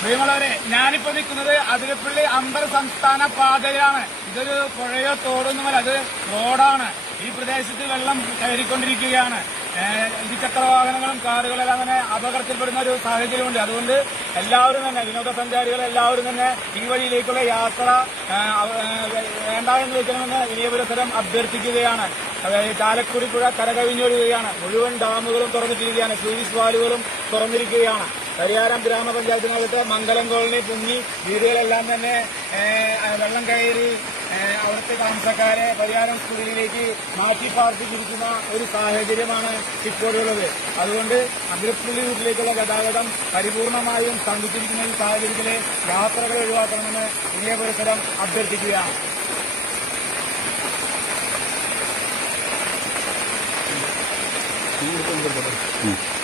പ്രിയമുള്ളവരെ, ഞാനിപ്പോ നിൽക്കുന്നത് അതിരപ്പള്ളി അന്തർ സംസ്ഥാന പാതയിലാണ്. ഇതൊരു പുഴയോ തോടൊന്നുമല്ല, അത് റോഡാണ്. ഈ പ്രദേശത്ത് വെള്ളം കയറിക്കൊണ്ടിരിക്കുകയാണ്. ഇരുചക്ര വാഹനങ്ങളും കാറുകളെല്ലാം തന്നെ അപകടത്തിൽപ്പെടുന്ന ഒരു സാഹചര്യമുണ്ട്. അതുകൊണ്ട് എല്ലാവരും തന്നെ, വിനോദസഞ്ചാരികൾ എല്ലാവരും തന്നെ ഈ വഴിയിലേക്കുള്ള യാത്ര വേണ്ട എന്ന് വെക്കണമെന്ന് വിനയപുരസരം അഭ്യർത്ഥിക്കുകയാണ്. ചാലക്കുടി പുഴ കരകവിഞ്ഞൊഴുകുകയാണ്. മുഴുവൻ ഡാമുകളും തുറന്നിട്ടിരിക്കുകയാണ്. സ്ലൂയിസ് വാലുകളും തുറന്നിരിക്കുകയാണ്. പരിയാരം ഗ്രാമപഞ്ചായത്തിനകത്ത് മംഗലം കോളനി പൊങ്ങി വീടുകളെല്ലാം തന്നെ വെള്ളം കയറി അവിടുത്തെ താമസക്കാരെ പരിയാരം സ്കൂളിലേക്ക് മാറ്റി പാർപ്പിച്ചിരിക്കുന്ന ഒരു സാഹചര്യമാണ് ഇപ്പോഴുള്ളത്. അതുകൊണ്ട് അതിരപ്പള്ളി റൂട്ടിലേക്കുള്ള ഗതാഗതം പരിപൂർണമായും സ്തംഭിച്ചിരിക്കുന്ന ഈ സാഹചര്യത്തിലെ യാത്രകൾ ഒഴിവാക്കണമെന്ന് വിനയപുരസരം അഭ്യർത്ഥിക്കുകയാണ്. Ini